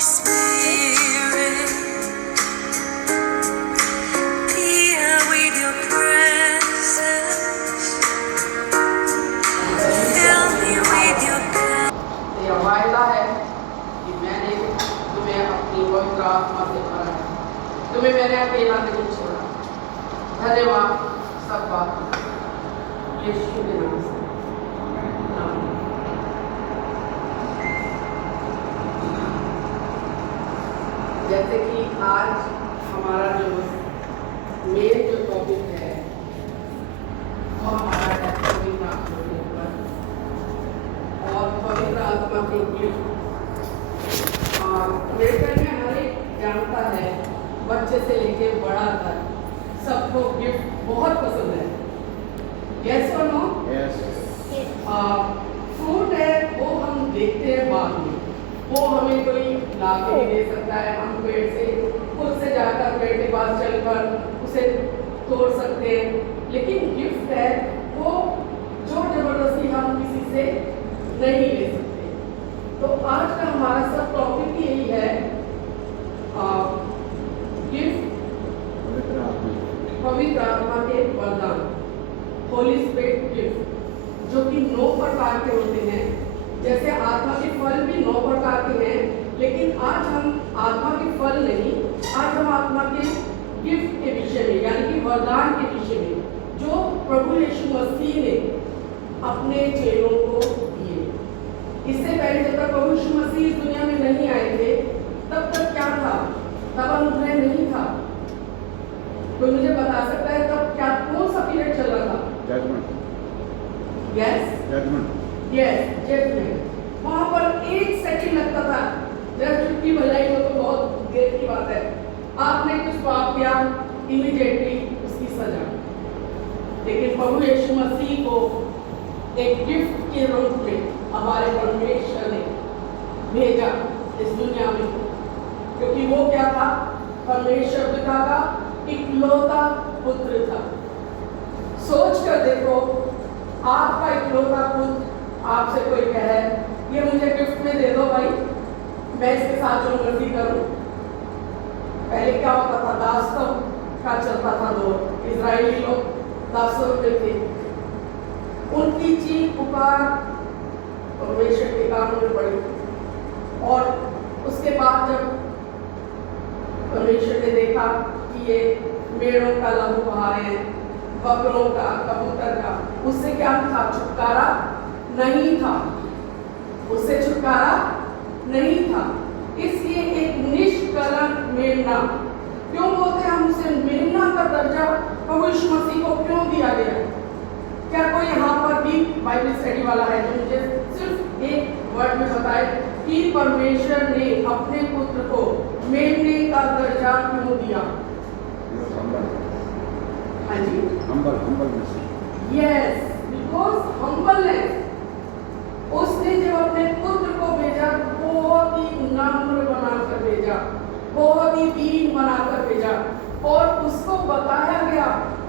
Spirit, here with your presence, fill me with your power. यह वायदा है कि मैंने तुम्हें अपनी पवित्र आत्मा से भरा है, तुम्हें मैंने अकेला नहीं छोड़ा। धन्यवाद सब बात यीशु के नाम से। आमीन। जैसे कि आज हमारा जो मेन जो टॉपिक है वो हमारा है पवित्र आत्मा के ऊपर और पवित्र आत्मा के गिफ्ट। मेरे घर में हर एक जानता है, बच्चे से लेके बड़ा तक सबको गिफ्ट बहुत पसंद है। यस और नो? फ्रूट है वो हम देखते हैं बाद में, वो हमें कोई ला के नहीं दे सकता है। हम पेड़ से खुद से जाकर पेड़ के पास चलकर उसे तोड़ सकते हैं, लेकिन गिफ्ट है वो जो जबरदस्ती हम किसी से नहीं ले सकते। तो आज का हमारा सब टॉपिक यही है, गिफ्ट, पवित्र आत्मा के वरदान, होली स्पिरिट गिफ्ट, जो कि 9 प्रकार के होते हैं। जैसे आत्मा के फल भी 9 प्रकार के हैं, लेकिन आज हम आत्मा के फल नहीं, आज हम आत्मा के गिफ्ट के विषय में यानी कि वरदान के विषय में जो प्रभु यीशु मसीह ने अपने चेलों को दिए। इससे पहले जब तक प्रभु यीशु मसीह इस दुनिया में नहीं आए थे तब तक क्या था? तब अनुग्रह नहीं था। कोई मुझे बता सकता है तब क्या, कौन सा पीरियड चल रहा था? Judgment. Yes judgment. Yes, judgment. वहां पर 1 सेकंड लगता था, जब छुट्टी बजाई हो तो बहुत देर की बात है। आपने कुछ पाप किया, इमीडिएटली उसकी सजा। लेकिन प्रभु यीशु मसीह को एक गिफ्ट के रूप में हमारे परमेश्वर ने भेजा इस दुनिया में, क्योंकि वो क्या था? परमेश्वर पिता का इकलौता पुत्र था। सोच कर देखो, आपका इकलौता पुत्र आपसे कोई कहे ये मुझे गिफ्ट में दे दो भाई, मैं इसके साथ जो मर्जी करूं। पहले क्या होता था? दासत्व का चलता था दौर, इजरायली लोग दासत्व में थे। उनकी चीख पुकार परमेश्वर के कानों में पड़ी, और उसके बाद जब परमेश्वर ने देखा कि ये मेढ़ों का लहू बहा रहे हैं, बकरों का, कबूतर का, उससे क्या था? छुटकारा नहीं था, उससे छुटकारा नहीं था। इसलिए एक निष्कलंक मेमना, क्यों बोलते हैं हम उसे? मेमना का दर्जा प्रभु यीशु मसीह को क्यों दिया गया? क्या कोई यहाँ पर भी बाइबल स्टडी वाला है जो मुझे सिर्फ एक वर्ड में बताए कि परमेश्वर ने अपने पुत्र को मेमने का दर्जा क्यों दिया? हाँ जी, humbleness. Yes, because humbleness. उसने जब अपने पुत्र को भेजा, बहुत ही नम्र बनाकर भेजा, बहुत ही दीन बनाकर भेजा, और उसको बताया गया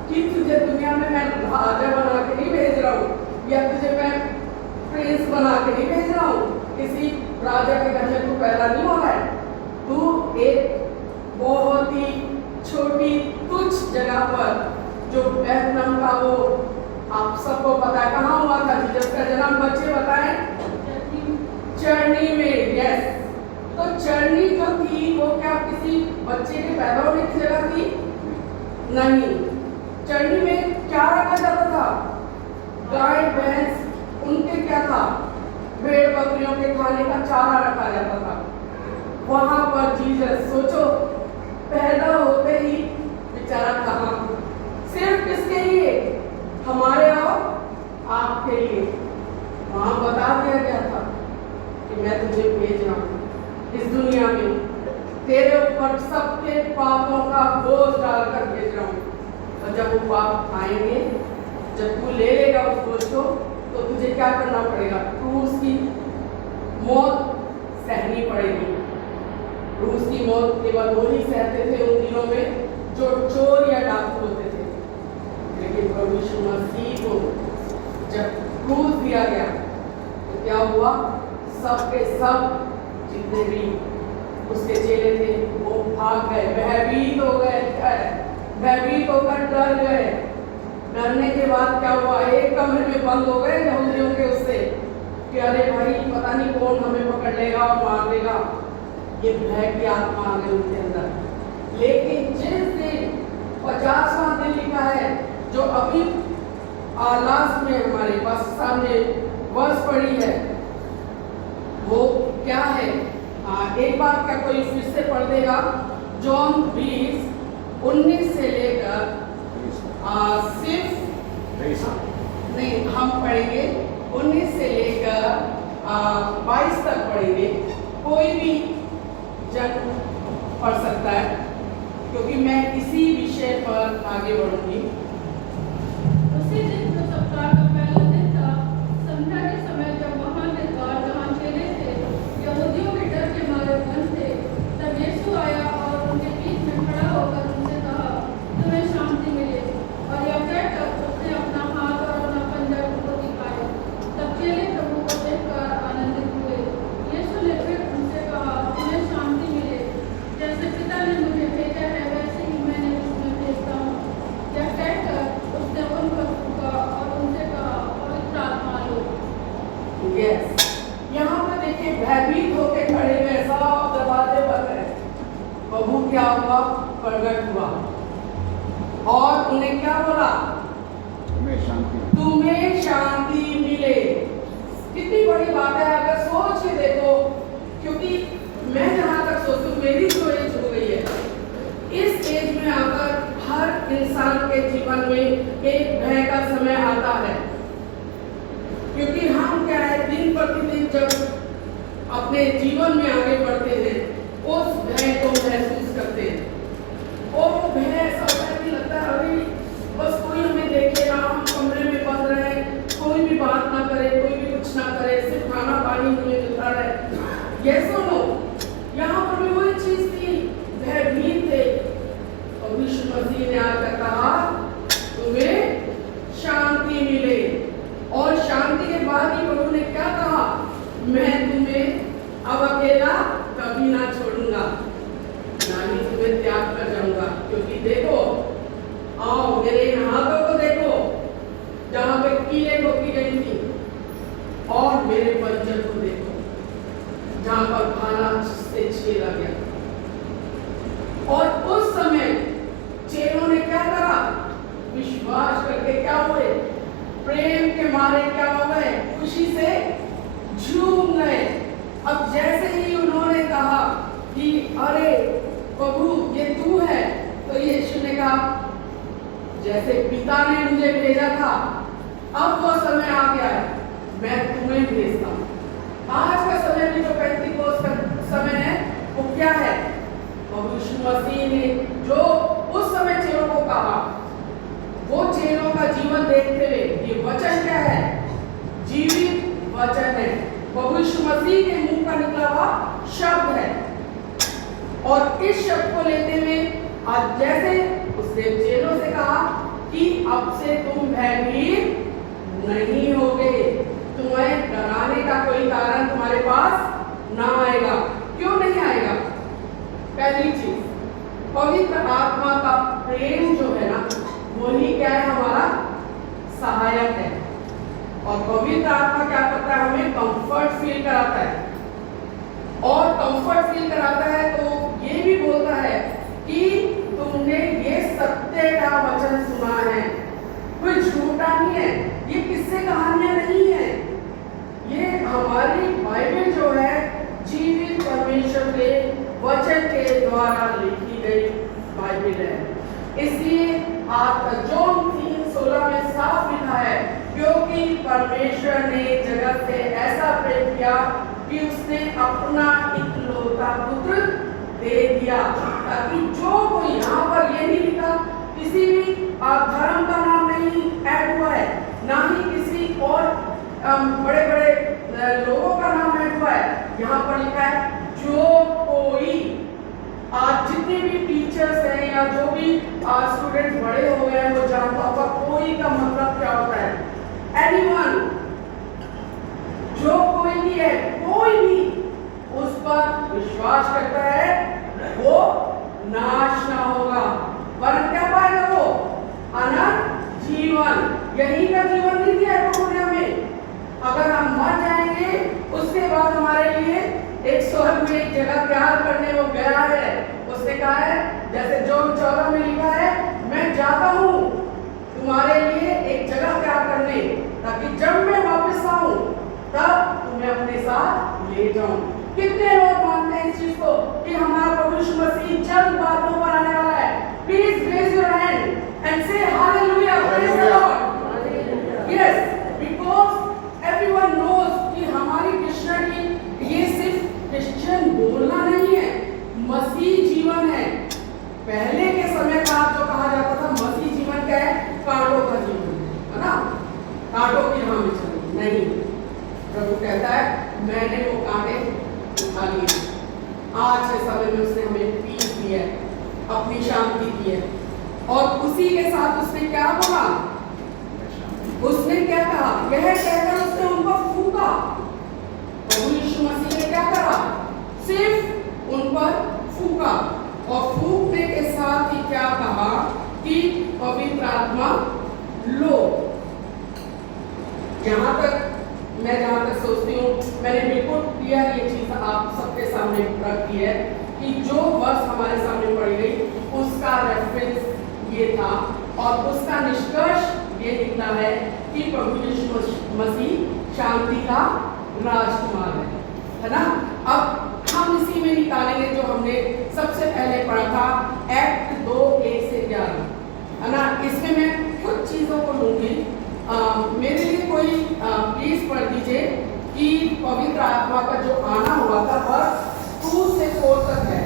कि तुझे दुनिया में मैं राजा बना के नहीं भेज रहा हूँ, या तुझे मैं प्रिंस बना के नहीं भेज रहा हूँ, किसी राजा के घर में तू पैदा नहीं हो रहा है, तू एक बहुत ही छोटी तुच्छ जगह पर, जो बैतलहम का, वो आप सबको पता है कहाँ हुआ था जीसस का जन्म? बच्चे बताएं। चरनी में। यस, तो चरनी जो थी वो क्या किसी बच्चे के पैदा होने की जगह थी? नहीं। चरनी में क्या रखा जाता था? गाय भैंस, उनके क्या था? भेड़ बकरियों के खाने का चारा रखा जाता था। वहां पर जीसस, सोचो, पैदा होते ही बेचारा कहाँ? सिर्फ किसके लिए? हमारे और आपके लिए। वहां बता दिया गया था कि मैं तुझे भेज रहा हूं इस दुनिया में, तेरे ऊपर सबके पापों का बोझ डालकर भेज रहा हूं। और जब वो पाप आएंगे, जब तू ले लेगा उस बोझ को, तो तुझे क्या करना पड़ेगा? क्रूस की मौत सहनी पड़ेगी। क्रूस की मौत केवल वो ही सहते थे उन दिनों में जो चोर या डाकू होते थे, लेकिन प्रभु यीशु मसीह को जब क्रूस दिया गया तो क्या हुआ? सब के सब जितने भी उसके चेले थे वो भाग गए, भयभीत हो गए, भयभीत होकर डर गए। डरने के बाद क्या हुआ, एक कमरे में बंद हो गए यहूदियों के उससे कि अरे भाई पता नहीं कौन हमें पकड़ लेगा और मार देगा। ये भय की आत्मा आ गई उनके अंदर। लेकिन जिस दिन 50वां दिन लिखा है जो अभी लास्ट में हमारे पास सामने वर्ष पड़ी है, वो क्या है? एक बार क्या कोई फिर से पढ़ देगा? जॉन 20:19 से लेकर सिर्फ नहीं, हम पढ़ेंगे 19 से लेकर 22 तक पढ़ेंगे। कोई भी जन पढ़ सकता है क्योंकि मैं इसी विषय पर आगे बढ़ूंगी। उसी दिन जो सप्ताह का पहला दिन था, संध्या के समय जब वहां के द्वार जहाँ चेले थे यहूदियों के डर के मारे बंद थे, तब यीशु आया और उनके बीच में खड़ा होकर उनसे कहा, तुम्हें शांति मिले। और यह कहकर उसने अपना हाथ और अपना पंजा उनको दिखाया। तब चेले प्रभु को देखकर आनंदित हुए। यीशु ने फिर उनसे कहा, तुम्हें शांति मिले। जैसे पिता ने मुझे भेजा है वैसे ही मैंने तुम्हें भेजता हूँ। यह कहकर उसने उन पर फूंका और उनसे कहा, पवित्र आत्मा लो। यस, यहाँ पर देखिए भयभीत होके खड़े हुए, सब दरवाजे बंद है। प्रभु क्या हुआ? प्रकट हुआ और उन्हें क्या बोला? तुम्हें शांति मिले। कितनी बड़ी बात है, अगर सोच के देखो, क्योंकि मैं जहाँ तक सोचूं, मेरी जो एज हो गई है, इस एज में आकर हर इंसान के जीवन में एक भय का समय आता है। क्योंकि हम क्या है, दिन प्रतिदिन जब अपने जीवन में आगे बढ़ते हैं, उस भय को महसूस करते हैं। और वो भय ऐसा होता है कि लगता है अरे बस कोई हमें देखे ना, हम कमरे में बंद रहे, कोई भी बात ना करे, कोई भी कुछ ना करे, सिर्फ खाना पानी हमें मिलता रहे। ये सुनो, यहाँ पर भी वही चीज थी, भयभीत थे। और यीशु मसीह ने आकर कहा, तुम्हें शांति मिले। और शांति के बाद ही प्रभु ने क्या कहा? मैं तुम्हें अब अकेला कभी ना छोड़ूंगा, ना ही तुम्हें त्याग कर जाऊंगा। क्योंकि देखो, आओ मेरे इन हाथों को देखो जहां पे कीले ठोकी गई थी, और मेरे पंजर को देखो जहां पर भाला से छेदा गया। और उस समय चेलों ने क्या करा? विश्वास करके क्या हुए? प्रेम के मारे क्या हो गए? खुशी से झूम गए। अब जैसे ही उन्होंने कहा कि अरे प्रभु ये तू है, तो यीशु ने कहा जैसे पिता ने मुझे भेजा था, अब वो समय आ गया है, मैं तुम्हें भेजता हूँ। आज का समय भी जो पेंटिकोस्ट का समय है, वो क्या है? प्रभु यीशु मसीह ने जो उस समय चेलों को कहा, वो चेलों का जीवन देखते हुए ये वचन क्या है? जीवित वचन है। प्रभु यीशु मसीह के मुंह का निकला हुआ शब्द है। और इस शब्द को लेते हुए आज जैसे उसने चेलों से कहा कि अब से तुम भयभीत नहीं होगे, तुम्हें डराने का कोई कारण तुम्हारे पास ना आएगा। क्यों नहीं आएगा? पहली चीज, पवित्र आत्मा का प्रेम जो है ना, वही क्या है? हमारा सहायक है। और पवित्र आत्मा क्या करता है? हमें कंफर्ट फील कराता है। और कंफर्ट फील कराता है तो ये भी बोलता है कि तुमने ये सत्य का वचन सुना है, कोई झूठा नहीं है, ये किस्से कहानियां नहीं है, ये हमारी बाइबल जो है जीवित परमेश्वर के वचन के द्वारा लिखी गई बाइबल है। इसलिए जॉन 3:16 में साफ लिखा है, क्योंकि परमेश्वर ने जगत से ऐसा प्रेम किया कि उसने अपना इकलौता पुत्र दे दिया, ताकि जो कोई, यहाँ पर ये नहीं लिखा, किसी भी धर्म का नाम नहीं ऐड हुआ है, ना ही किसी और बड़े बड़े लोगों का नाम ऐड हुआ है। यहाँ पर लिखा है जो कोई, आज जितने भी टीचर्स हैं या जो भी स्टूडेंट्स बड़े हो गए हैं वो जानता होगा कोई का मतलब क्या होता है। एनीवन, जो कोई भी है, कोई भी उस पर विश्वास करता है वो नाश ना होगा, वरन क्या पाएगा वो? अनंत जीवन। यही का जीवन नहीं दिया है प्रभु ने हमें। अगर हम मर जाएंगे उसके बाद हमारे लिए एक स्वर्ग में एक जगह तैयार करने वो गया है। उसने कहा है, जैसे जॉन 14 में लिखा है, मैं जाता हूँ तुम्हारे लिए एक जगह तैयार करने, ताकि जब मैं वापस आऊं तब तुम्हें अपने साथ ले जाऊं। कितने लोग मानते हैं इस चीज को कि हमारा प्रभु यीशु मसीह जल्द बातों पर आने वाला है? Please raise your hand and say hallelujah, praise the Lord. Yes, because everyone knows कि हमारी क्रिश्चियनिटी ये सिर्फ क्रिश्चियन बोलना नहीं है, मसीह जीवन है। पहले के समय का जो कहा जाता था मसीह जीवन क्या है? कांटों का जीवन है ना, कांटों की राह में चलना नहीं। प्रभु कहता है मैंने वो कांटे उठा लिए। आज के समय में उसने हमें पीस दी है, अपनी शांति दी है। और उसी के साथ उसने क्या बोला? उसने क्या कहा? यह कहकर उसने उन पर फूंका। प्रभु यीशु मसीह ने क्या करा? सिर्फ उन पर फूंका, और फूंकने के साथ ही क्या कहा कि पवित्र आत्मा लो। जहां तक सोचती हूँ, मैंने बिल्कुल क्लियर ये चीज आप सबके सामने रखी है कि जो वर्ष हमारे सामने पड़ी गई उसका रेफरेंस ये था, और उसका निष्कर्ष ये निकला है कि प्रभु यीशु मसीह शांति का राजकुमार है ना। अब हम इसी में निकालेंगे जो हमने सबसे पहले पढ़ा था, एक्ट 2:1 से 11, है ना। इसमें मैं कुछ चीजों को लूंगी। मेरे लिए कोई प्लीज पढ़ दीजिए कि पवित्र आत्मा का जो आना हुआ था वर्ष 2 से 4 तक है।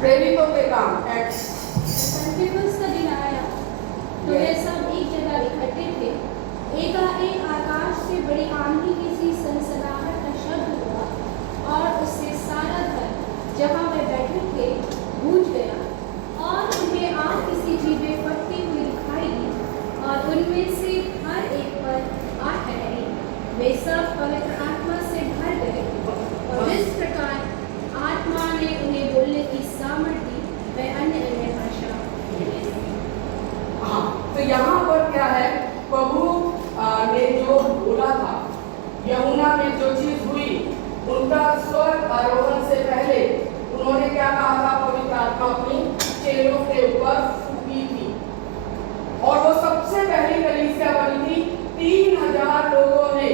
प्रेरितों के काम एक्ट। पेंटिकल्स का दिन आया तो वे सब एक जगह इकट्ठे थे। एकाएक आकाश से बड़ी आंधी की सी सनसनाहट का शब्द हुआ और उससे सारा घर जहाँ वे बैठे थे गूंज गया, और उन्हें आग किसी जीवे फटती हुई दिखाई दी, और उनमें से हर एक पर आ ठहरी। वे सब पवित्र आत्मा से भर गए, और जिस प्रकार आत्मा ने उन्हें बोलने की सामर्थ दी, वे अन्य भाषा बोले। हाँ, तो यहाँ पर क्या है? प्रभु ने जो बोला था, यूहन्ना में जो चीज हुई, उनका स्वर्ग आरोहण से पहले उन्होंने क्या कहा था? पवित्र आत्मा अपनी चेलों के ऊपर फूंकी थी, और वो सबसे पहली कलीसिया बनी थी। 3000 लोगों ने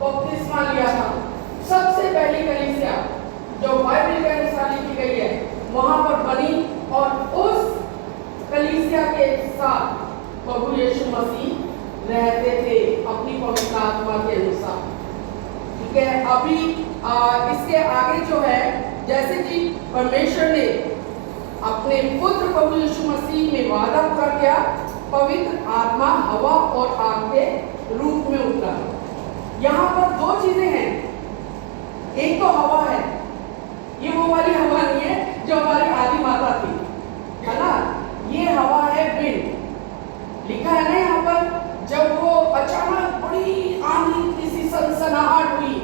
बपतिस्मा लिया था। सबसे पहली कलीसिया जो बाइबल के अनुसार लिखी गई है वहां पर बनी, और उस कलीसिया के साथ प्रभु यीशु मसीह रहते थे अपनी पवित्र आत्मा के अनुसार। ठीक है, अभी इसके आगे जो है, जैसे कि परमेश्वर ने अपने पुत्र प्रभु यीशु मसीह में वादा पूरा किया, पवित्र आत्मा हवा और आग के रूप में उतरा। यहाँ पर 2 चीजें हैं। एक तो हवा है, ये वो वाली हवा नहीं है जो हमारी आदि माता थी, है ना। ये हवा है विंड। लिखा है ना यहाँ पर, जब वो अचानक बड़ी आंधी किसी सनसनाहट हुई,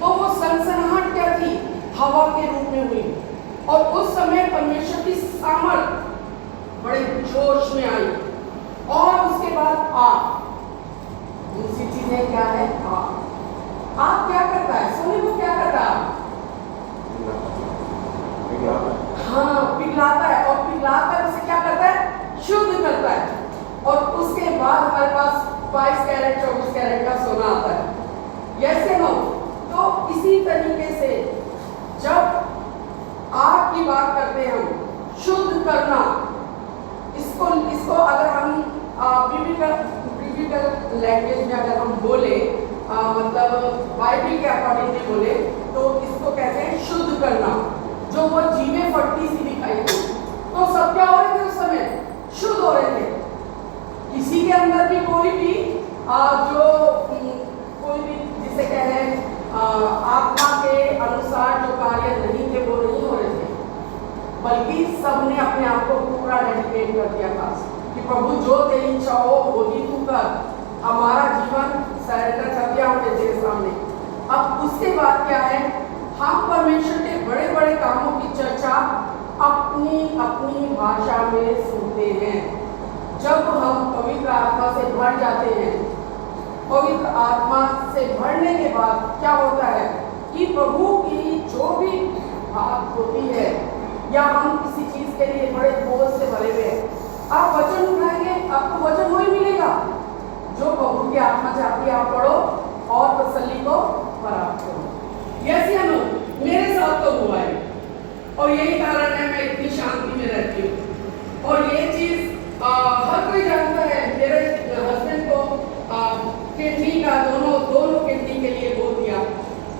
तो वो सनसनाहट क्या थी? हवा के रूप में हुई, और उस समय परमेश्वर की सामर्थ बड़े जोश में आई। और उसके बाद आग। दूसरी चीज है क्या है? आग। आग क्या करता है? सोने को क्या करता है? हाँ, पिघलाता है, और पिघलाकर उसे क्या करता है? शुद्ध करता है। और उसके बाद हमारे पास 22 कैरेट 24 कैरेट का सोना आता है। Yes no? तो इसी तरीके से जब आग की बात करते हैं हम, शुद्ध करना, इसको अगर हम बिब्लिकल लैंग्वेज में अगर हम बोले, मतलब बाइबल के अकॉर्डिंग बोले, तो इसको कहते हैं शुद्ध करना। जो वो जीवें फटती सी दिखाई थी, तो सब क्या हो रहे थे उस समय? शुद्ध हो रहे थे। किसी के अंदर भी कोई भी जिसे कहें आत्मा के अनुसार जो कार्य नहीं थे वो नहीं हो रहे थे, बल्कि सबने अपने आप को पूरा डेडिकेट कर दिया था कि प्रभु जो तेरी इच्छा हो वो ही तू कर। हमारा जीवन सरेंडर कर दिया हमने तेरे सामने। बात क्या है, हम परमेश्वर के बड़े बड़े कामों की चर्चा अपनी अपनी भाषा में सुनते हैं। जब हम पवित्र आत्मा से भर जाते हैं, पवित्र आत्मा से भरने के बाद क्या होता है कि प्रभु की जो भी बात होती है, या हम किसी चीज के लिए बड़े बोझ से भरे हुए हैं, आप वचन उठाएंगे, आपको वचन वही मिलेगा जो प्रभु की आत्मा चाहती है आप पढ़ो और तसल्ली को प्राप्त करो। यस या नो? मेरे साथ तो हुआ है और यही कारण है मैं इतनी शांति में रहती हूँ। और ये चीज हर कोई जानता है। मेरे हस्बैंड को किडनी का दोनों किडनी के लिए बोल दिया,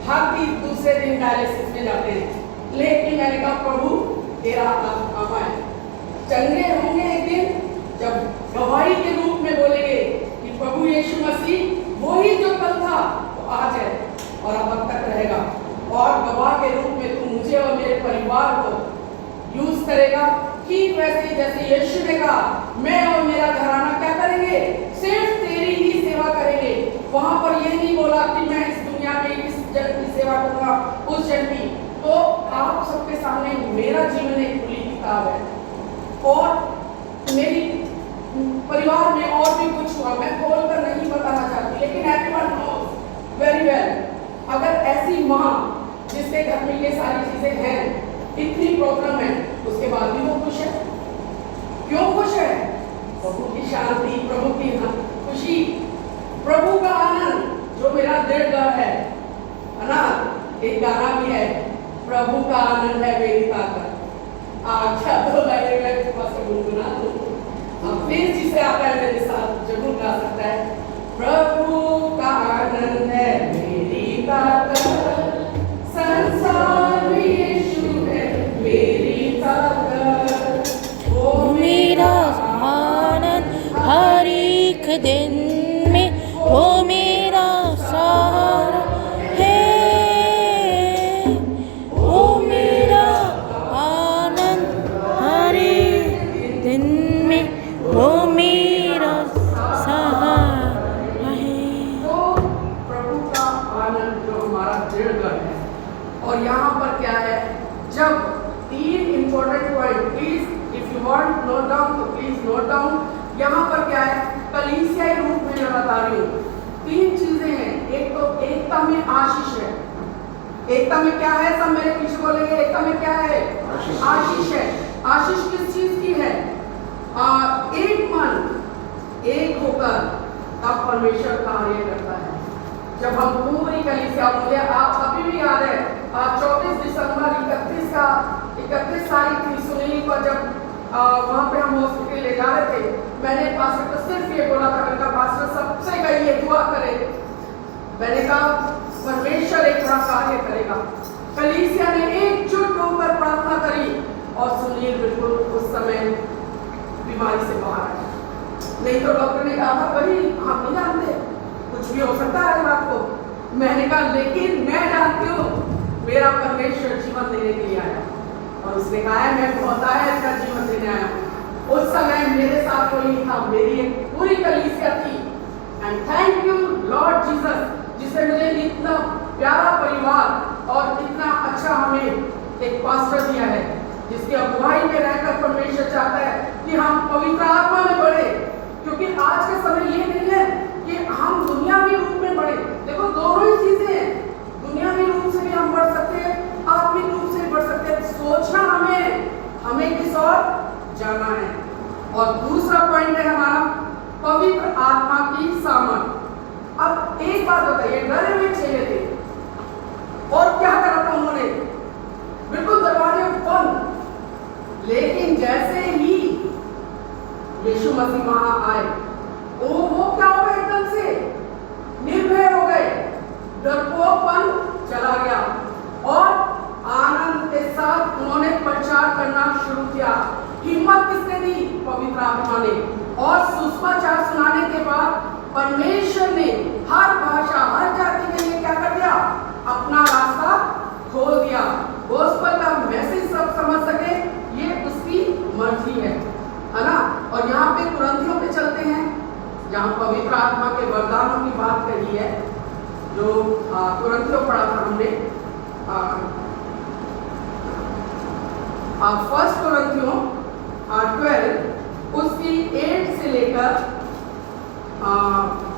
हर दूसरे दिन डायलिसिस में जाते हैं। लेकिन मैंने कहा प्रभु तेरा आत्मा है, चंगे होंगे एक दिन जब गवाही के रूप में बोलेंगे कि प्रभु यीशु मसीह वही जो कल था वो आज है और अब तक रहेगा, और गवाह के रूप में तू मुझे और मेरे परिवार को यूज करेगा। ठीक वैसे ही जैसे यीशु ने कहा मैं और मेरा घराना क्या करेंगे, सिर्फ तेरी ही सेवा करेंगे। वहां पर ये नहीं बोला कि मैं इस दुनिया में इस जन की सेवा करूंगा, उस जन की। तो आप सबके सामने मेरा जीवन एक खुली किताब है, और मेरी परिवार में और भी कुछ हुआ, मैं खोल कर नहीं बताना चाहती, लेकिन एवरीवन नोस वेरी वेल। अगर ऐसी माँ जिसके घर में ये सारी चीजें हैं, इतनी प्रॉब्लम है, उसके बाद भी वो खुश है। क्यों खुश है? प्रभु की शांति, प्रभु की खुशी, प्रभु का आनंद जो मेरा दिल का है ना। एक गाना भी है, प्रभु का आनंद है मेरी ताकत। अच्छा तो मैं गुनगुना दूं, अब प्लीज जिसे आता है मेरे साथ जरूर गा सकता है। प्रभु का आनंद है मेरी ताकत, संसार में यीशु है मेरी ताकत, वो मेरा आनंद हर एक दिन में, वो मेरा सहारा है, वो मेरा आनंद हर एक दिन में, वो मेरा सहारा है। तो प्रभु का आनंद जो हमारा दृढ़ है। और यहाँ पर क्या है, जब तीन important point, please if you want note down तो प्लीज नोट डाउन। यहाँ पर क्या है, कलीसियाई रूप में मैं बता रही हूँ, तीन चीजें हैं। एक तो एकता में आशीष है। एकता में क्या है, सब मेरे पीछे बोलेंगे, एकता में क्या है? आशीष है। आशीष किस चीज की है? एक मन एक होकर तब परमेश्वर कार्य करता है। जब हम पूरी कलीसिया, मुझे आप अभी भी याद है 24 दिसंबर 31 तारीख थी, सुनील पर जब वहाँ पे हम हॉस्पिटल ले जा रहे थे, मैंने पास्टर को सिर्फ ये बोला था, मैंने कहा पास्टर सबसे कहिए दुआ करे। मैंने कहा परमेश्वर एक बड़ा कार्य करेगा। कलीसिया ने एकजुट होकर प्रार्थना करी और सुनील बिल्कुल उस समय बीमारी से बाहर आया। नहीं तो डॉक्टर ने कहा था भाई हम नहीं जानते, कुछ भी हो सकता है रात को। मैंने कहा लेकिन मैं जानती हूँ मेरा परमेश्वर जीवन देने के लिए आया, और उसने कहा है मैं बहुत आया का जीवन देने आया हूँ। उस समय मेरे साथ कोई नहीं था, मेरी एक पूरी कलीसिया थी। And thank you Lord Jesus, जिसने मुझे इतना प्यारा परिवार और इतना अच्छा हमें एक पास्टर दिया है, जिसकी अगुवाई में रहकर परमेश्वर चाहता है कि हम पवित्र आत्मा में बढ़े। क्योंकि आज के समय ये नहीं है कि हम दुनियावी रूप में बढ़े। देखो दोनों ही चीजें हैं, दुनियावी रूप से भी हम बढ़ सकते हैं, आत्मिक रूप से भी बढ़ सकते हैं। सोचना हमें किस ओर जाना है। और दूसरा पॉइंट है हमारा पवित्र आत्मा की सामर्थ। अब एक बात बताइए, डरे हुए चेले थे और क्या करा था उन्होंने, बिल्कुल दरवाजे बंद, लेकिन जैसे ही यीशु मसीह वहां आए, वो क्या हो गए, एकदम से निर्भय हो गए, डरपोकपन चला गया और आनंद के साथ उन्होंने प्रचार करना शुरू किया। हिम्मत किसने दी? पवित्र आत्मा ने। और सुसमाचार सुनाने के बाद परमेश्वर ने हर भाषा, हर जाति के लिए क्या कर दिया? अपना रास्ता खोल दिया। गॉस्पेल का मैसेज सब समझ सके, ये उसकी मर्जी है ना। और यहाँ पे कुरिन्थियों पे चलते हैं, जहाँ पवित्र आत्मा के वरदानों की बात कही है, जो कुरिन्थियों पढ़ा था हमने। फर्स्ट कोरिन्थियों 12 उसकी 8 से लेकर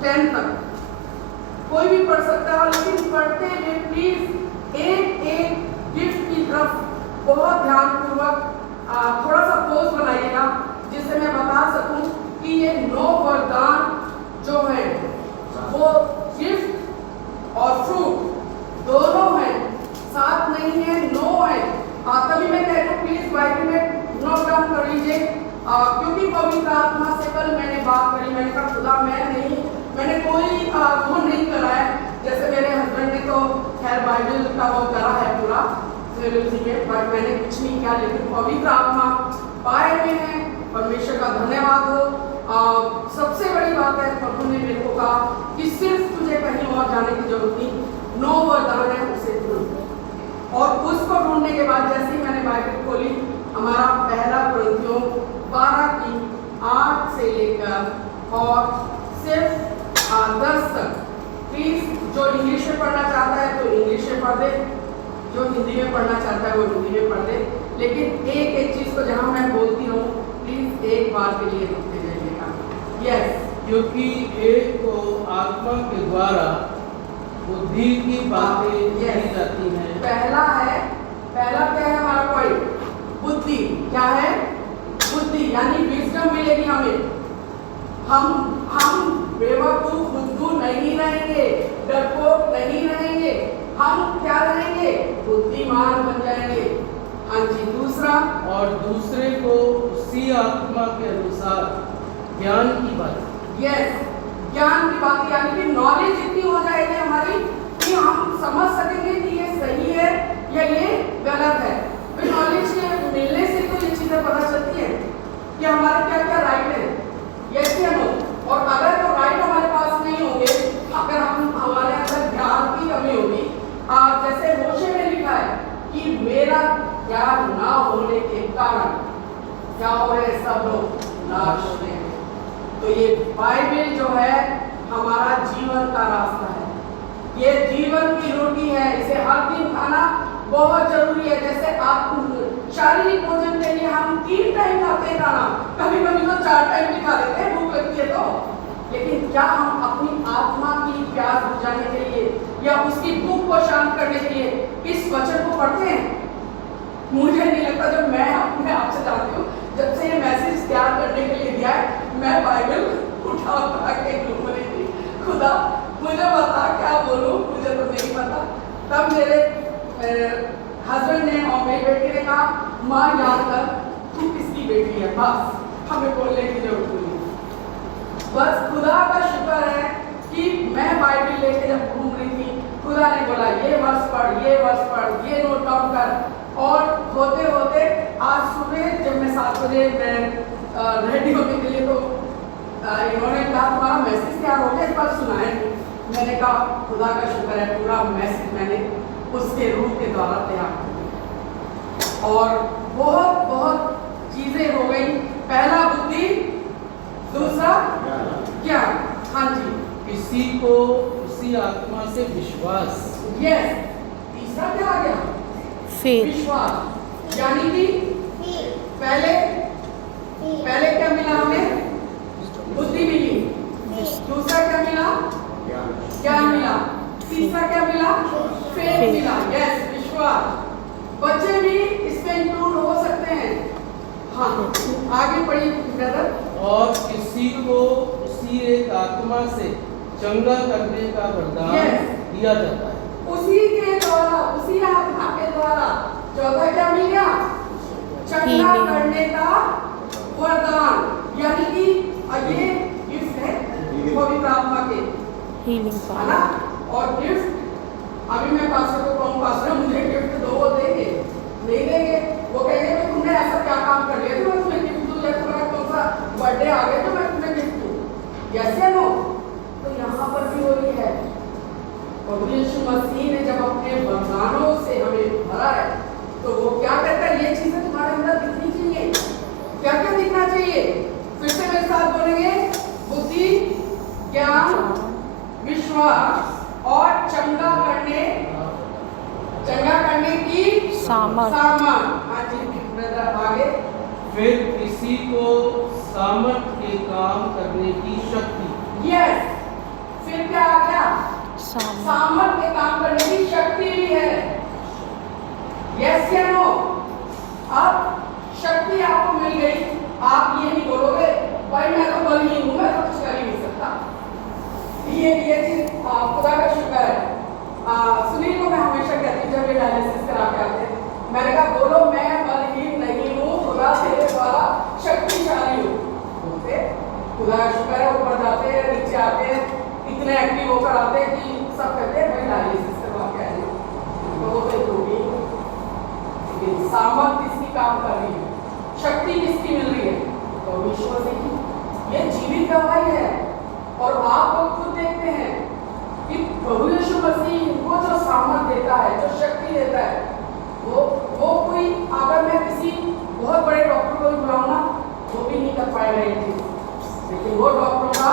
10 तक कोई भी पढ़ सकता है, लेकिन पढ़ते हुए प्लीज एक एक गिफ्ट की तरफ बहुत ध्यानपूर्वक थोड़ा सा पोज बनाइएगा, जिससे मैं बता सकूं कि ये 9 वरदान जो है वो गिफ्ट और फ्रूट दोनों हैं, साथ नहीं है, 9 है। तभी मैं कह रही हूँ प्लीज बाइबल में नोट डाउन कर लीजिए, क्योंकि पवित्र आत्मा से कल मैंने बात करी, मैंने कहा खुदा मैंने कोई गुण नहीं करा है, जैसे मेरे हस्बैंड ने तो खैर बाइबल का वो करा है पूरा में, बट मैंने कुछ नहीं किया, लेकिन पवित्र आत्मा पाए हुए हैं, परमेश्वर का धन्यवाद हो। सबसे बड़ी बात है, प्रभु ने मेरे को कहा कि सिर्फ तुझे कहीं और जाने की जरूरत नहीं, 9 वरदान है उसे ढूंढ। और उसको ढूंढने के बाद जैसे ही मैंने बाइबल खोली, हमारा पहला कोरिन्थियों 12 की 8 से लेकर और सिर्फ 10 तक। प्लीज जो इंग्लिश में पढ़ना चाहता है तो इंग्लिश में पढ़ दे, जो हिंदी में पढ़ना चाहता है वो हिंदी में पढ़ दे, लेकिन एक एक चीज को जहां मैं बोलती हूँ प्लीज एक बार के लिए रुकते जाइएगा। यस, क्योंकि एक को आत्मा के द्वारा बुद्धि की बातें कही जाती हैं। पहला क्या है हमारा पॉइंट? बुद्धि। क्या है? बुद्धि, यानी विजडम मिलेगी हमें। हम बेवकूफ बुद्धू नहीं रहेंगे, डरपोक नहीं रहेंगे, हम क्या रहेंगे? बुद्धिमान बन जाएंगे। हाँ जी, दूसरा, और दूसरे को उसी आत्मा के अनुसार ज्ञान की बात। यस, ज्ञान की बात, यानी कि नॉलेज इतनी हो जाएगी हमारी कि हम समझ सकेंगे कि ये सही है या ये गलत है। फिर नॉलेज के मिलने से तो ये चीजें पता चलती है कि हमारे क्या क्या राइट है, यस या नो। और अगर वो राइट हमारे पास नहीं होंगे, अगर हमारे अंदर ज्ञान की कमी होगी, जैसे होशे में लिखा है कि मेरा ज्ञान ना होने के कारण क्या हो रहे सब लोग नाश हो रहे हैं। तो ये बाइबल जो है हमारा जीवन का रास्ता है, ये जीवन की रोटी है, इसे हर दिन खाना बहुत जरूरी है। जैसे आप शारीरिक भोजन के लिए हम 3 टाइम खाते हैं खाना, कभी कभी तो 4 टाइम भी खा लेते हैं, भूख लगती है तो, लेकिन क्या हम अपनी आत्मा की प्यास बुझाने के लिए या उसकी भूख को शांत करने के लिए इस वचन को पढ़ते हैं? मुझे नहीं लगता। जब मैं अपने आप से जानती हूँ, जब से ये मैसेज तैयार करने के लिए दिया है, मैं बाइबल उठा के घूम रही थी, खुदा मुझे बता क्या बोलूं, मुझे तो नहीं पता। तब मेरे हस्बैंड ने और मेरी बेटी ने कहा, माँ याद कर तू किसकी बेटी है, बस हमें बोलने की जरूरत नहीं। बस खुदा का शुक्र है कि मैं बाइबल लेके जब घूम रही थी, खुदा ने बोला ये वर्ष पढ़, ये वर्ष पढ़, ये नोट डाउन कर। और होते होते आज सुबह जब मैं 7 बजे रेडी होने के लिए, तो इन्होंने कहा तुम्हारा मैसेज तैयार हो गया, इस बार सुनाया नहीं। मैंने कहा खुदा का शुक्र है, पूरा मैसेज मैंने उसके रूह के द्वारा तैयार किया और बहुत बहुत चीजें हो गई। पहला बुद्धि, दूसरा ज्ञान। हाँ जी, किसी को उसी आत्मा से विश्वास। यस, तीसरा क्या आ गया? फेथ। विश्वास, यानी कि पहले क्या मिला हमें? बुद्धि मिली। दूसरा क्या मिला? ज्ञान मिला। तीसरा क्या मिला? फेथ मिला। यस, विश्वास। बच्चे भी इसमें इंक्लूड हो सकते हैं। हाँ, आगे पढ़िए ब्रदर। और किसी को उसी एक आत्मा से चंगा करने का वरदान दिया जाता है। उसी के द्वारा, उसी आत्मा के द्वारा। चौथा क्या मिल गया? चंगा करने का वरदान, यानी कि ये गिफ्ट है पवित्र आत्मा के, हीलिंग है ना। और गिफ्ट अभी मैं पास्टर को कहूँ, पास्टर मुझे गिफ्ट दो, वो देंगे? नहीं देंगे। वो कहेंगे कि तुमने ऐसा क्या काम कर लिया तो मैं तुम्हें गिफ्ट दूँ, या तुम्हारा कौन सा बर्थडे आ गया तो मैं तुम्हें गिफ्ट दूँ, यस या नो। तो यहाँ पर भी वही है, प्रभु यीशु मसीह ने जब अपने वरदानों से हमें भरा है, तो वो क्या कहता है? ये चीजें तुम्हारे अंदर दिखनी चाहिए। क्या क्या दिखना चाहिए? फिर से मेरे साथ बोलेंगे, बुद्धि, ज्ञान, विश्वास और चंगा करने सामर्थ। हाँ जी ब्रदर आगे। फिर किसी को सामर्थ के काम करने की शक्ति। यस, फिर क्या आ गया? सामर्थ। सामर्थ के काम करने की शक्ति भी है। यस या नो? अब शक्ति आपको मिल गई, आप ये नहीं बोलोगे भाई मैं तो बलहीन हूं, मैं तो कुछ कर ही नहीं सकता। ये चीज खुदा का शुक्र है। सुनील को मैं हमेशा कहती हूँ जब ये डायलिसिस करा के आते हैं, मैंने कहा बोलो मैं बलहीन नहीं हूँ, खुदा तेरे द्वारा शक्तिशाली हूँ। बोलते खुदा का शुक्र है, ऊपर जाते हैं नीचे आते हैं, इतने एक्टिव होकर आते हैं कि सब कहते हैं भाई डायलिसिस करवा के आए। तो वो तो होगी, लेकिन सामर्थ किसकी काम कर रही है, शक्ति किसकी मिल रही है? तो विश्व से की ये जीवित गवाही है। और आप लोग खुद देखते हैं कि प्रभु यीशु मसीह को जो सामर्थ देता है, जो शक्ति देता है, वो कोई, अगर मैं किसी बहुत बड़े डॉक्टर को बुलाऊंगा वो भी नहीं कर पाएगा ये चीज, लेकिन वो डॉक्टर का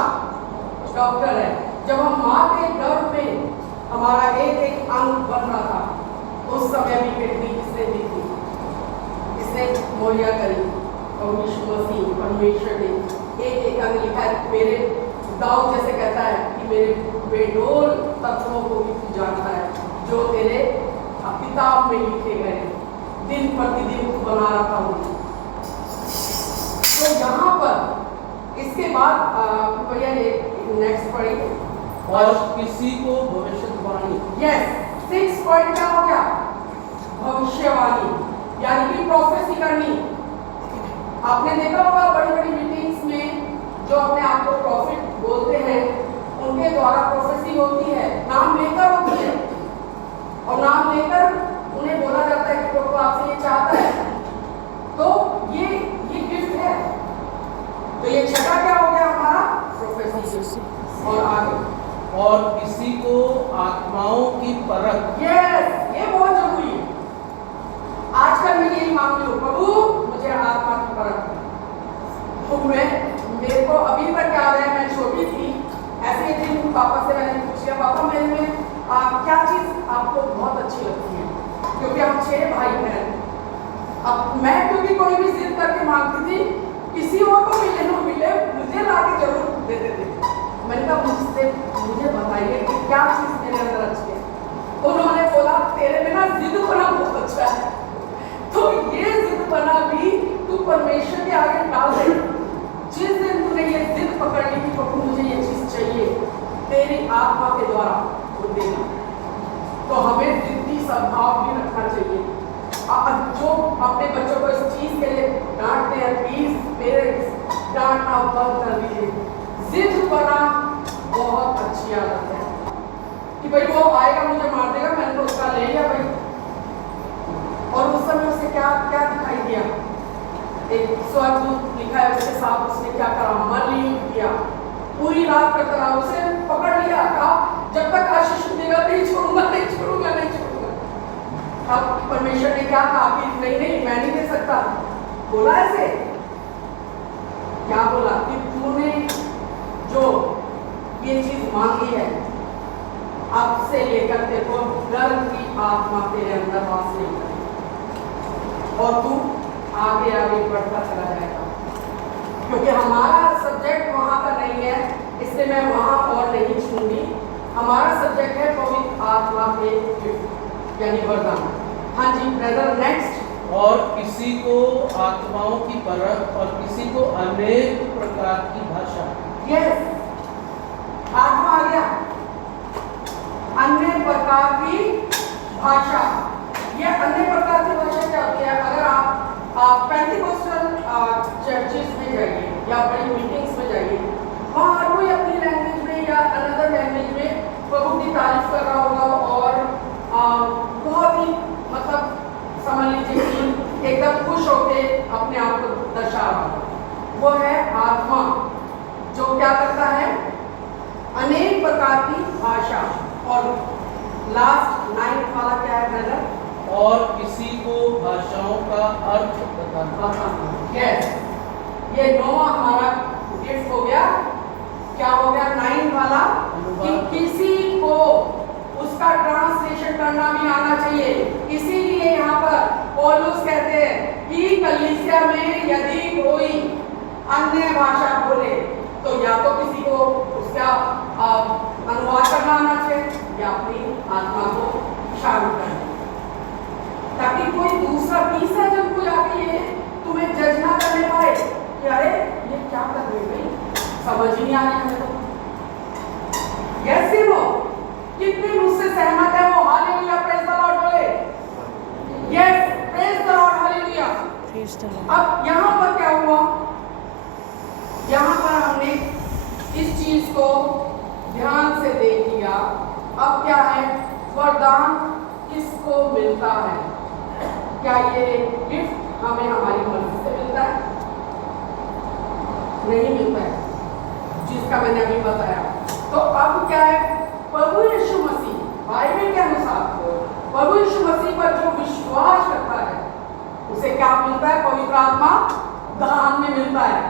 डॉक्टर है। जब हम माँ के गर्भ में हमारा एक अंग बन रहा था, उस समय भी किडनी किसने दी थी? किसने मुहैया करी? और यीशु मसीह परमेश्वर ने एक अंग लिखा है। मेरे दाऊद जैसे कहता है कि मेरे बेडोल तत्वों को भी तू जानता है, जो तेरे किताब में लिखे गए, दिन प्रतिदिन तू बना रहा था। तो यहाँ पर इसके बाद भैया एक नेक्स्ट पढ़िए। और किसी को भविष्यवाणी। यस, 6 पॉइंट क्या हो गया? भविष्यवाणी, यानी कि प्रोफेसी करनी। आपने देखा होगा बड़ी बड़ी मीटिंग्स में जो अपने आप को प्रॉफिट बोलते हैं, उनके द्वारा प्रोफेसी होती है, नाम लेकर होती है, और नाम लेकर उन्हें बोला जाता है कि प्रभु आपसे ये चाहता है। तो ये गिफ्ट है। तो ये छठा क्या हो गया हमारा? प्रोफेसी। और आगे, और किसी को आत्माओं की परख। यस, ये बहुत जरूरी है। आजकल मैं यही मांग रही हूँ, प्रभु मुझे आत्मा की परख। तो मेरे को अभी तक याद है, मैं छोटी थी, ऐसे ही दिन पापा से मैंने पूछ लिया, पापा मेरे में क्या चीज़ आपको बहुत अच्छी लगती है? क्योंकि हम 6 भाई बहन। अब मैं क्योंकि कोई भी जिद करके मांगती थी, किसी और को मिले ना मिले, मुझे ला के जरूर देते थे। मैंने कहा मुझे बताइए कि क्या चीज़ मेरे अंदर अच्छी है। उन्होंने बोला तेरे में ना जिद बना बहुत अच्छा है। तो ये जिद बना भी तू परमेश्वर के आगे डाल दे। जिस दिन तूने ये जिद पकड़ ली कि प्रभु मुझे ये चीज चाहिए, तेरी आत्मा के द्वारा वो देना। तो हमें जिद्दी स्वभाव भी रखना चाहिए। जो अपने बच्चों को इस चीज के लिए डांटते हैं, प्लीज पेरेंट्स डांटना बंद कर दीजिए। जिद बना बहुत अच्छी आदत है कि भाई वो आएगा मुझे मार देगा, मैंने तो उसका ले लिया भाई। और उस समय उसे क्या क्या दिखाई दिया? एक स्वर्गदूत लिखा है, उसके साथ उसने क्या करा? मल्लयुद्ध किया, पूरी रात करता रहा, उसे पकड़ लिया, कहा जब तक आशीष देगा नहीं छोड़ूंगा, नहीं छोड़ूंगा, नहीं छोड़ूंगा। अब परमेश्वर ने क्या कहा कि नहीं मैं नहीं दे सकता। बोला ऐसे, क्या बोला कि तूने जो ये चीज मांगी है, अब से लेकर तेरे को डर की आत्मा तेरे अंदर वास नहीं करेगी और तू आगे आगे बढ़ता चला जाएगा। क्योंकि हमारा सब्जेक्ट वहाँ का नहीं है, इसलिए मैं वहाँ और नहीं छूंगी। हमारा सब्जेक्ट है पवित्र आत्मा के गिफ्ट यानी वरदान। हाँ जी ब्रदर नेक्स्ट। और किसी को आत्माओं की परख और किसी को अनेक प्रकार की भाषा। यस, आत्मा आ गया। अन्य प्रकार की भाषा, ये अन्य प्रकार की भाषा क्या होती है? अगर आप पेंटिकोस्टल चर्चेस में जाइए या बड़ी मीटिंग्स में जाइए, वहाँ हर कोई अपनी लैंग्वेज में या अनदर लैंग्वेज में प्रभु की तारीफ कर रहा होगा और बहुत ही मतलब समझ लीजिए कि एकदम खुश होके अपने आप को दर्शा रहा होगा। वो है आत्मा जो क्या करता है? अनेक प्रकार की भाषा। और लास्ट 9 वाला क्या है ब्रदर? और किसी को भाषाओं का अर्थ बताना। यस, ये 9 हमारा गिफ्ट हो गया। क्या हो गया 9 वाला? कि किसी को उसका ट्रांसलेशन करना भी आना चाहिए। इसीलिए यहाँ पर कलीसिया में यदि कोई अन्य भाषा बोले तो या तो किसी को उसका अनुवाद करना आना चाहिए या अपनी आत्मा को शांत करना, ताकि कोई दूसरा तीसरा जब कोई आके ये तुम्हें जज ना करने पाए कि अरे ये क्या कर रहे भाई, समझ ही नहीं आ रही हमें तो। यस नो, कितने मुझसे सहमत है वो हालेलुया प्रेज द लॉर्ड बोले? Yes, praise the Lord, hallelujah. अब यहाँ पर क्या हुआ? यहाँ पर हमने इस चीज को ध्यान से देख लिया। अब क्या है? वरदान किसको मिलता है? क्या ये गिफ्ट हमें हमारी मर्जी से मिलता है? नहीं मिलता है, जिसका मैंने अभी बताया। तो अब क्या है? प्रभु यीशु मसीह बाइबल के अनुसार प्रभु यीशु मसीह पर जो विश्वास करता है उसे क्या मिलता है? पवित्र आत्मा दान में मिलता है।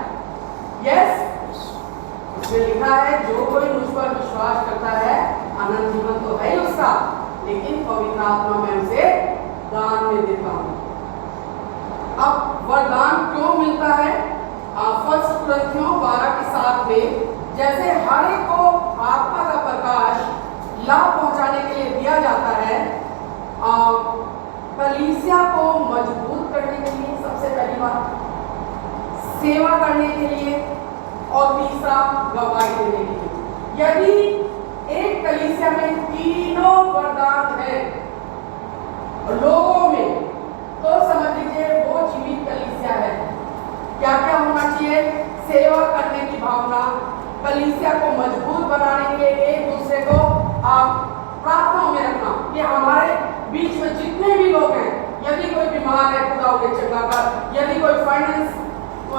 यस, उसमें लिखा है जो कोई मुझ पर विश्वास करता है अनंत जीवन तो है ही उसका, लेकिन पवित्र आत्मा मैं उसे दान में देता हूँ। अब वरदान क्यों मिलता है? फर्स्ट कुरिन्थियों 12:7 में जैसे हर एक को आत्मा का प्रकाश लाभ पहुंचाने के लिए दिया जाता है, कलीसिया को मजबूत करने के लिए सबसे पहली बात, सेवा करने के लिए, और तीसरा गवाही देने के लिए। यदि एक कलीसिया में तीनों वरदान है लोगों में, तो समझ लीजिए वो जीवित कलीसिया है। क्या क्या होना चाहिए? सेवा करने की भावना, कलीसिया को मजबूत बनाने के लिए एक दूसरे को प्रार्थना में रखना कि हमारे बीच में जितने भी लोग हैं, यदि कोई बीमार है खुदा उन्हें चंगा कर, यदि कोई फाइनेंस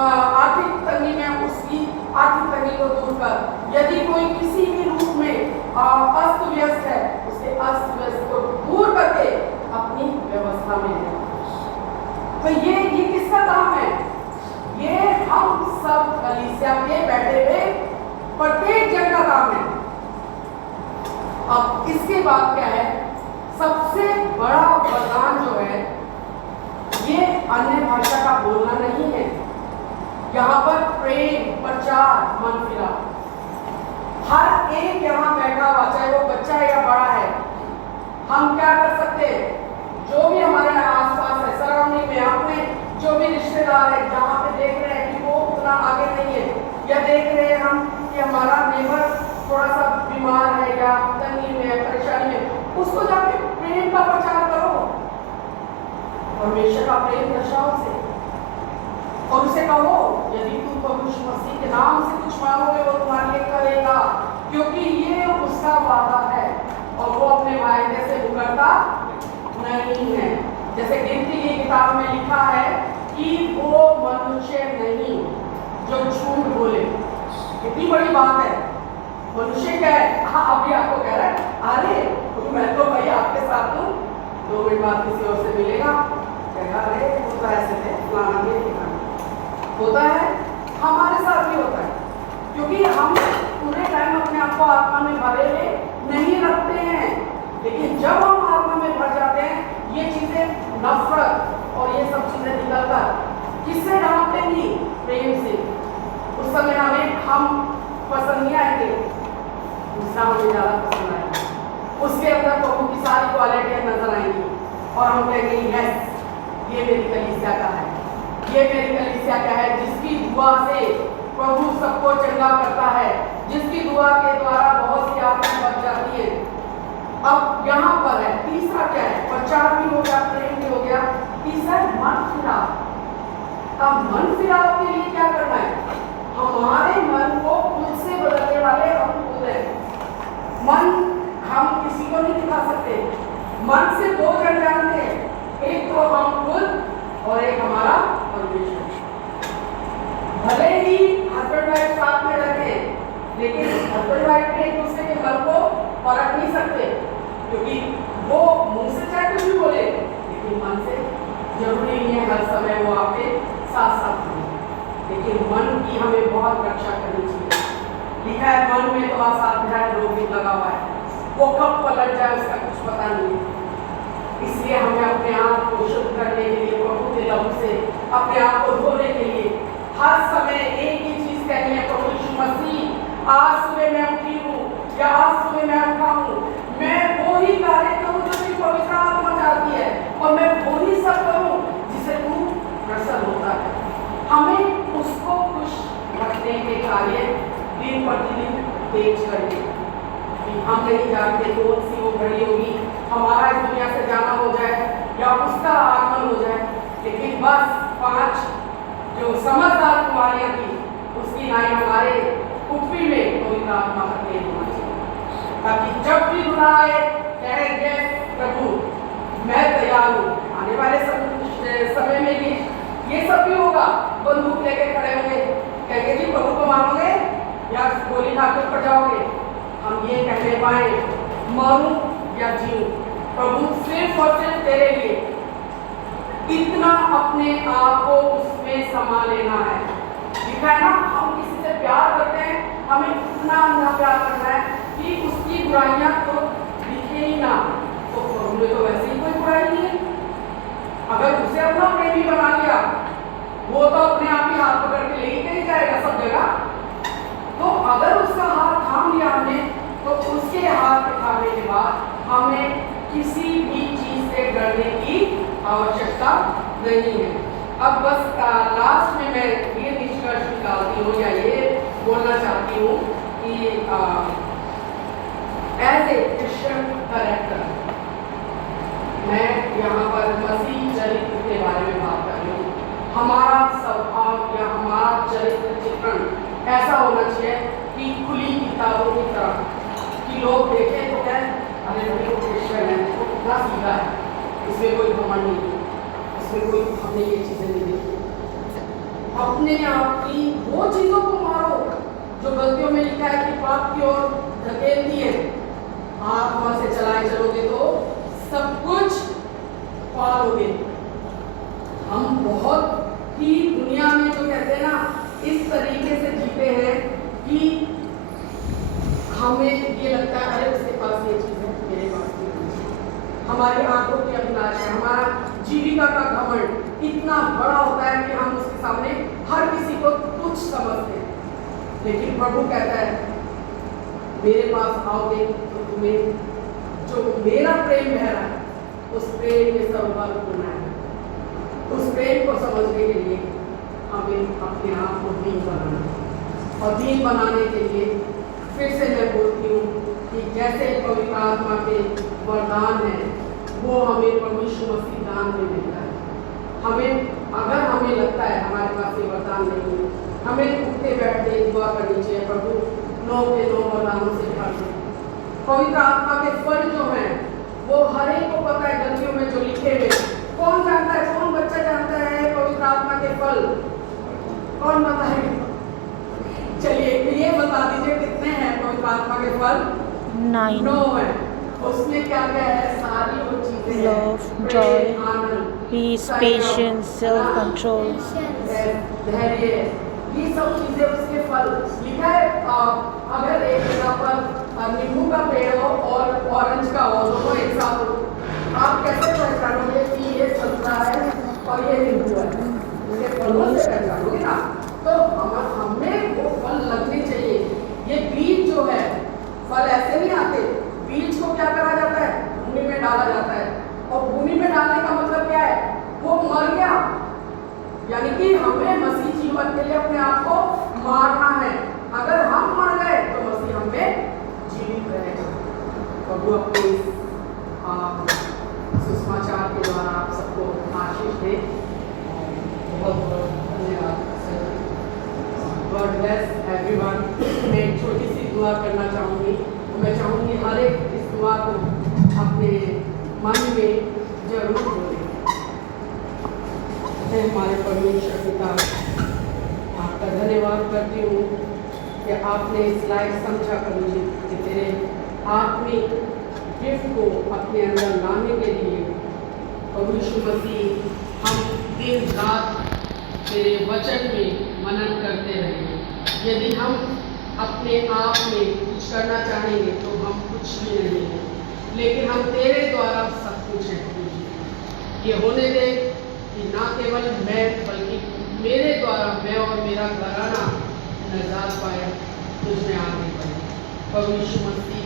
आर्थिक तंगी में उसकी आर्थिक तंगी को दूर कर, यदि कोई किसी भी रूप में अस्त व्यस्त है उसके अस्त व्यस्त को दूर करके अपनी व्यवस्था में है। तो ये किसका काम है? ये हम सब कलीसिया के बैठे हुए प्रत्येक जन का काम है। अब इसके बाद क्या है? सबसे बड़ा वरदान जो है ये अन्य भाषा का बोलना नहीं है। यहाँ पर प्रेम, प्रचार, मन फिरा, हर एक यहाँ बैठा हुआ, चाहे वो बच्चा है या बड़ा है, हम क्या कर सकते हैं? जो भी हमारे आसपास है, सराउंडिंग में, अपने जो भी रिश्तेदार है, जहाँ पे देख रहे हैं कि वो उतना आगे नहीं है, या देख रहे हैं हम कि हमारा नेबर थोड़ा सा बीमार है या तंगी में है, परेशानी में, उसको जाके प्रेम का प्रचार करो, परमेश्वर का प्रेम दर्शाओ उसे, और उसे कहो यदि तुम प्रभु यीशु मसीह के नाम से कुछ मांगोगे वो तुम्हारे लिए करेगा, क्योंकि ये उसका वादा है और वो अपने वायदे से मुकरता नहीं है। जैसे गिनती की किताब में लिखा है कि वो मनुष्य नहीं जो झूठ बोले। कितनी बड़ी बात है। मनुष्य क्या है? हाँ, अभी आपको कह रहा है अरे तो मैं तो भाई आपके साथ हूँ, 2 मिनट बाद किसी और से मिलेगा, कहेगा अरे वो तो ऐसे थे, फलाना ये होता है। हमारे साथ भी होता है, क्योंकि हम पूरे टाइम अपने आप को आत्मा में भरे हुए नहीं रखते हैं, लेकिन जब हम आत्मा में भर जाते हैं ये चीजें, नफरत और ये सब चीजें निकलकर किससे ढांप देंगी? प्रेम से। उस समय हम पसंद नहीं आएंगे, दूसरा हमें ज्यादा पसंद आएगा, उसके अंदर प्रभु की सारी क्वालिटियां नजर आएंगी और हम कहेंगे यस ये मेरी कलीसिया का है, ये मेरी कलीसिया का है, जिसकी दुआ से प्रभु सबको चंगा करता है, जिसकी दुआ के द्वारा बहुत सी आत्माएं बच जाती है। अब यहाँ पर है तीसरा क्या है? प्रचार भी हो गया, प्रेम भी हो गया, तीसरा मन फिराव। अब मन फिराव के लिए क्या करना है? हमारे मन को खुद से बदलने वाले हम खुद हैं। मन हम किसी को नहीं दिखा सकते। मन से 2 जन जानते हैं, एक तो हम खुद और एक हमारा परमेश्वर। भले ही हस्बैंड वाइफ साथ में रहते हैं, लेकिन हस्बैंड वाइफ एक दूसरे के मन को परख नहीं सकते, क्योंकि वो मुंह से चाहे कुछ भी बोले, लेकिन मन से जरूरी नहीं है हर समय वो आपके साथ साथ हो। लेकिन मन की हमें बहुत रक्षा करनी चाहिए। लिखा है मन में तो असाध्याय रोग लगा हुआ है, वो कब पलट जाए उसका कुछ पता नहीं। इसलिए हमें अपने आप को शुद्ध करने के लिए प्रभु के लहू से अपने आप को उसका आगमन हो जाए। लेकिन बस 5 जो समझदार कुमारियां थी उसकी नाई हमारे कुप्पी में पवित्र आत्मा का तेल होना चाहिए, ताकि जब भी दुल्हा आए कहे यस प्रभु मैं तैयार हूँ। आने वाले समय में भी ये सब भी होगा। बंदूक लेके खड़े होंगे, कहेंगे जी प्रभु को मानोगे या गोली खाकर पड़ जाओगे। हम ये कहने पाए मरूं या जीऊं, प्रभु सिर्फ और सिर्फ तेरे लिए। इतना अपने आप को उसमें समा लेना है। लिखा है ना, हम किसी से प्यार करते हैं, हमें इतना अंधा प्यार करना है कि उसकी बुराइयां तो दिखे ही ना। तो प्रभु ने तो वैसे ही कोई बुराई नहीं है। अगर उसे अपना प्रेमी बना लिया, वो तो अपने आप ही हाथ पकड़ के ले ही जाएगा सब जगह। तो अगर उसका हाथ थाम लिया हमने, तो उसके हाथ थामने के बाद हमें किसी भी चीज से डरने की आवश्यकता नहीं है। अब बस लास्ट में मैं ये निष्कर्ष निकालती हूँ या ये बोलना चाहती हूँ कि एज ए क्रिश्चियन कैरेक्टर मैं यहाँ पर मसीह चरित्र के बारे में बात कर रही हूँ। हमारा स्वभाव या हमारा चरित्र चित्रण ऐसा होना चाहिए कि खुली किताबों की तरह कि लोग देखें तो कहें अरे भाई वो क्रिश्चियन है, वो कितना सीधा है, इसमें कोई घमंड नहीं, इसमें कोई हमने ये चीज़ें नहीं देखी। अपने आप की वो चीज़ों को मारो जो गलतियों में लिखा है कि पाप की ओर धकेलती है। आप वहाँ से चलाए चलोगे तो सब कुछ पालोगे। हम बहुत ही दुनिया में जो कहते हैं ना, इस तरीके से जीते हैं कि हमें ये लगता है अरे उसके पास ये चीज़ है, मेरे पास ये चीज़ है। हमारी आंखों की अभिलाष है, हमारा जीविका का घमंड इतना बड़ा होता है कि हम उसके सामने हर किसी को तुच्छ समझते हैं। लेकिन प्रभु कहता है मेरे पास आओगे तो तुम्हें जो मेरा प्रेम बह रहा है उस प्रेम में संबल होना है। उस प्रेम को समझने के लिए हमें अपने आप को दीन बनाना है। और दीन बनाने के लिए फिर से मैं बोलती हूँ कि जैसे पवित्र आत्मा के वरदान है वो हमें प्रभु यीशु मसीह दान में मिलता है। अगर हमें लगता है हमारे पास ये वरदान नहीं है, हमें उठते बैठते दुआ करनी चाहिए प्रभु 9 के 9 वरदानों से भर दे। पवित्र आत्मा के फल जो हैं वो हर एक को पता है, ग्रंथियों में जो लिखे हुए। कौन जानता है, कौन बच्चा जानता है पवित्र आत्मा के फल? कौन बताए? चलिए ये बता दीजिए कितने हैं पवित्र आत्मा के फल? 9 है। उसमें क्या क्या है? सारी वो चीजें Love, joy, peace, patience, self-control, धैर्य, ये सब चीजें उसके फल लिखा है। अगर एक जगह पर नींबू का पेड़ हो और ऑरेंज का हो, दोनों एक साथ हो, आप कैसे पहचानोगे कि ये संतरा है और ये नींबू है? इसके फलों से पहचानोगे ना। तो हमें वो फल लगने चाहिए। ये बीज जो है, फल ऐसे नहीं आते। बीज को क्या करा जाता है? भूमि में डाला जाता है। और भूमि में डालने का मतलब क्या है? वो मर गया। यानी कि हमें मसीह जीवन के लिए अपने आप को मारना है। अगर हम मर गए तो मसीह हमें जीवित रहेगा। प्रभु अपने सुसमाचार के द्वारा आप सबको आशीष दे। बहुत बहुत धन्यवाद। God bless everyone. मैं एक छोटी सी दुआ करना चाहूँगी। मैं चाहूँगी हर एक इस दुआ को अपने मन में जरूर बोले। मैं हमारे परमेश्वर पिता आपका धन्यवाद करती हूँ कि आपने इस लायक समझा कर मुझे कि तेरे आत्मिक गिफ्ट को अपने अंदर लाने के लिए प्रभु यीशु मसीह हम दिन रात तेरे वचन में मनन करते रहेंगे। यदि हम अपने आप में कुछ करना चाहेंगे तो हम कुछ भी नहीं हैं, लेकिन हम तेरे द्वारा सब कुछ है। ये होने दे कि ना केवल मैं बल्कि मेरे द्वारा मैं और मेरा घराना निजात पाए, तुझमें आगे बढ़े। प्रभु यीशु मसीह